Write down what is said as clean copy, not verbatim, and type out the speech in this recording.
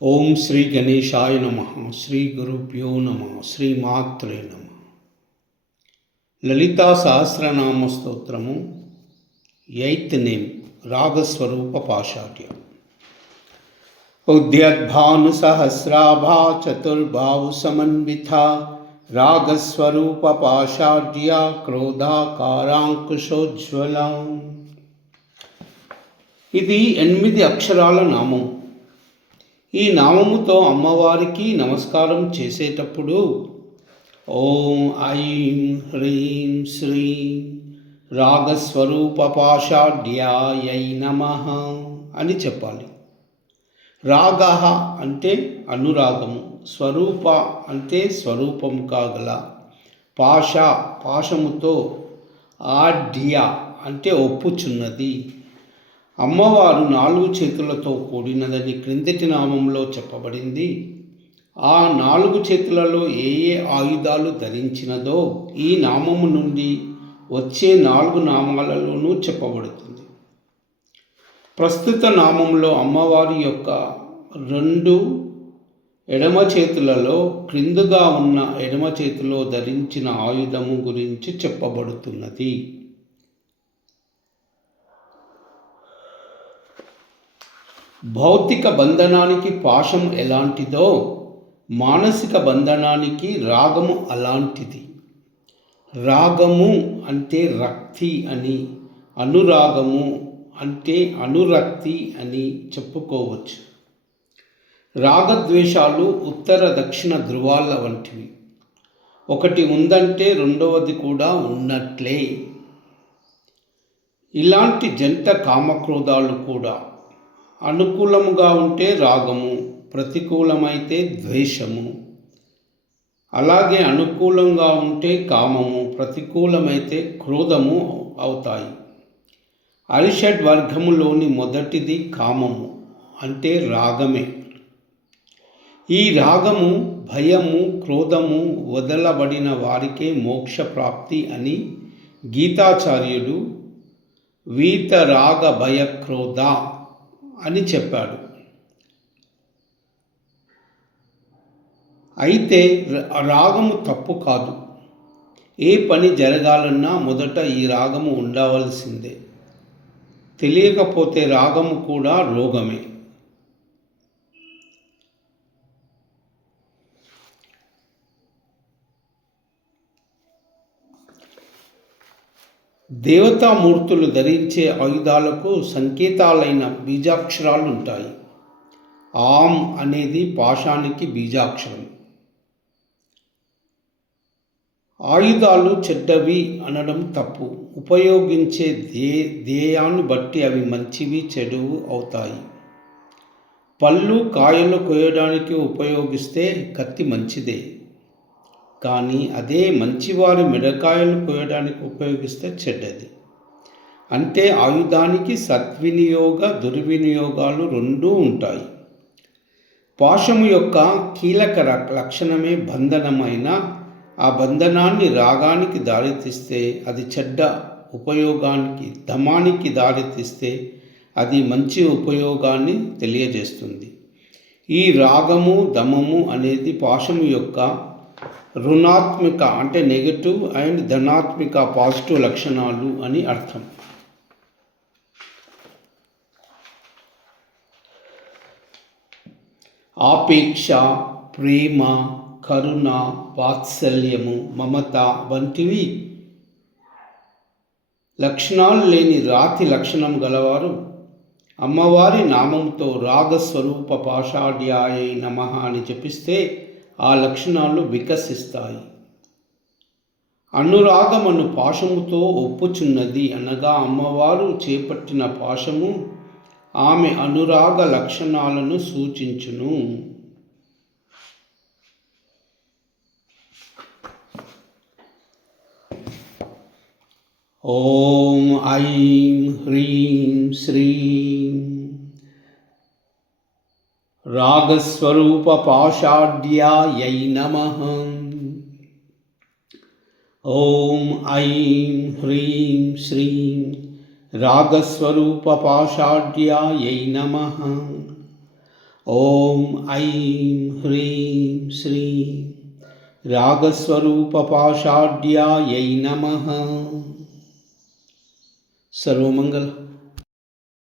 ఓం శ్రీ గణేశాయ నమః. శ్రీ గురుభ్యో నమః. శ్రీమాత్రే నమః. లలితా సహస్రనామ స్తోత్రము 8th నేమ్ రాగస్వరూప పాషాఢ్య. ఉద్యద్భాను సహస్రాభా చతుర్బాహు సమన్విత రాగస్వరూప పాషాఢ్య క్రోధాకారాంకుశోజ్వల. ఇది 8 అక్షరాల నామం. ఈ నామముతో అమ్మవారికి నమస్కారం చేసేటప్పుడు ఓం ఐం హ్రీం శ్రీం రాగస్వరూప పాషాఢ్యాయై నమః అని చెప్పాలి. రాగ అంటే అనురాగము, స్వరూప అంటే స్వరూపం కాగల, పాశముతో, ఆఢ్య అంటే ఒప్పుచున్నది. అమ్మవారు 4 చేతులతో కూడినదని క్రిందటి నామంలో చెప్పబడింది. ఆ 4 చేతులలో ఏ ఆయుధాలు ధరించినదో ఈ నామము నుండి వచ్చే 4 నామాలలోనూ చెప్పబడుతుంది. ప్రస్తుత నామంలో అమ్మవారి యొక్క 2 ఎడమ చేతులలో క్రిందుగా ఉన్న ఎడమ చేతిలో ధరించిన ఆయుధము గురించి చెప్పబడుతున్నది. భౌతిక బంధనానికి పాశం ఎలాంటిదో మానసిక బంధనానికి రాగము అలాంటిది. రాగము అంటే రక్తి అని, అనురాగము అంటే అనురక్తి అని చెప్పుకోవచ్చు. రాగద్వేషాలు ఉత్తర దక్షిణ ధృవాల వంటివి. ఒకటి ఉందంటే రెండవది కూడా ఉన్నట్లే. ఇలాంటి జంట కామక్రోధాలు కూడా అనుకూలముగా ఉంటే రాగము, ప్రతికూలమైతే ద్వేషము. అలాగే అనుకూలంగా ఉంటే కామము, ప్రతికూలమైతే క్రోధము అవుతాయి. అరిషడ్ వర్గములోని మొదటిది కామము అంటే రాగమే. ఈ రాగము, భయము, క్రోధము వదలబడిన వారికే మోక్ష ప్రాప్తి అని గీతాచార్యుడు వీతరాగ భయ క్రోధ అని చెప్పాడు. అయితే రాగము తప్పు కాదు. ఏ పని జరగాలన్నా మొదట ఈ రాగము ఉండవలసిందే. తెలియకపోతే రాగము కూడా రోగమే. దేవతామూర్తులు ధరించే ఆయుధాలకు సంకేతాలైన బీజాక్షరాలు ఉంటాయి. ఆం అనేది పాశానికి బీజాక్షరం. ఆయుధాలు చెడ్డవి అనడం తప్పు. ఉపయోగించే ధ్యేయాన్ని బట్టి అవి మంచివి, చెడువు అవుతాయి. పళ్ళు, కాయలు కోయడానికి ఉపయోగిస్తే కత్తి మంచిదే. కానీ అదే మంచివారి మెడకాయలు కోయడానికి ఉపయోగిస్తే చెడ్డది. అంటే ఆయుధానికి సద్వినియోగ, దుర్వినియోగాలు 2 ఉంటాయి. పాశము యొక్క కీలక లక్షణమే బంధనమైన ఆ బంధనాన్ని రాగానికి దారితీస్తే అది చెడ్డ ఉపయోగానికి, దమానికి దారితీస్తే అది మంచి ఉపయోగాన్ని తెలియజేస్తుంది. ఈ రాగము, దమము అనేది పాశము యొక్క రుణాత్మిక అంటే నెగటివ్ అండ్ ధనాత్మిక పాజిటివ్ లక్షణాలు అని అర్థం. ఆపేక్ష, ప్రేమ, కరుణ, వాత్సల్యము, మమత వంటివి లక్షణాలు లేని రాతి లక్షణం గలవారు అమ్మవారి నామంతో రాగస్వరూప పాషాఢ్యాయై నమః అని జపిస్తే ఆ లక్షణాలు వికసిస్తాయి. అనురాగమను పాశముతో ఒప్పుచున్నది అనగా అమ్మవారు చేపట్టిన పాశము ఆమె అనురాగ లక్షణాలను సూచించును. ఓం ఐం హ్రీం శ్రీం రాగస్వరూప పాషాఢ్యాయై నమః. ఓం ఐం హ్రీం శ్రీం రాగస్వరూప పాషాఢ్యాయై నమః. ఓం ఓం ఐం హ్రీం శ్రీం రాగస్వరూపపాషాఢ్యాయై నమః. సర్వమంగళ.